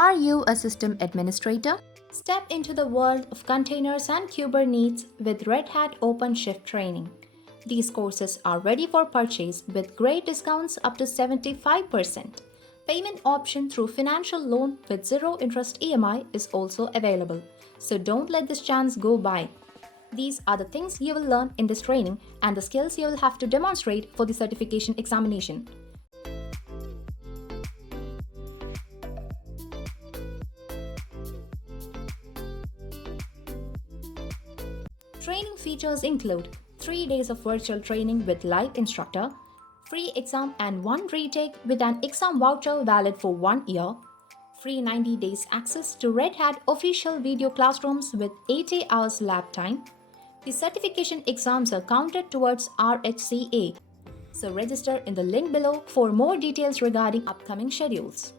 Are you a system administrator? Step into the world of containers and Kubernetes with Red Hat OpenShift training. These courses are ready for purchase with great discounts up to 75%. Payment option through financial loan with Zero Interest EMI is also available. So don't let this chance go by. These are the things you will learn in this training and the skills you will have to demonstrate for the certification examination. Training features include 3 days of virtual training with live instructor, free exam and 1 retake with an exam voucher valid for 1 year, free 90 days access to Red Hat official video classrooms with 80 hours lab time. The certification exams are counted towards RHCA. So register in the link below for more details regarding upcoming schedules.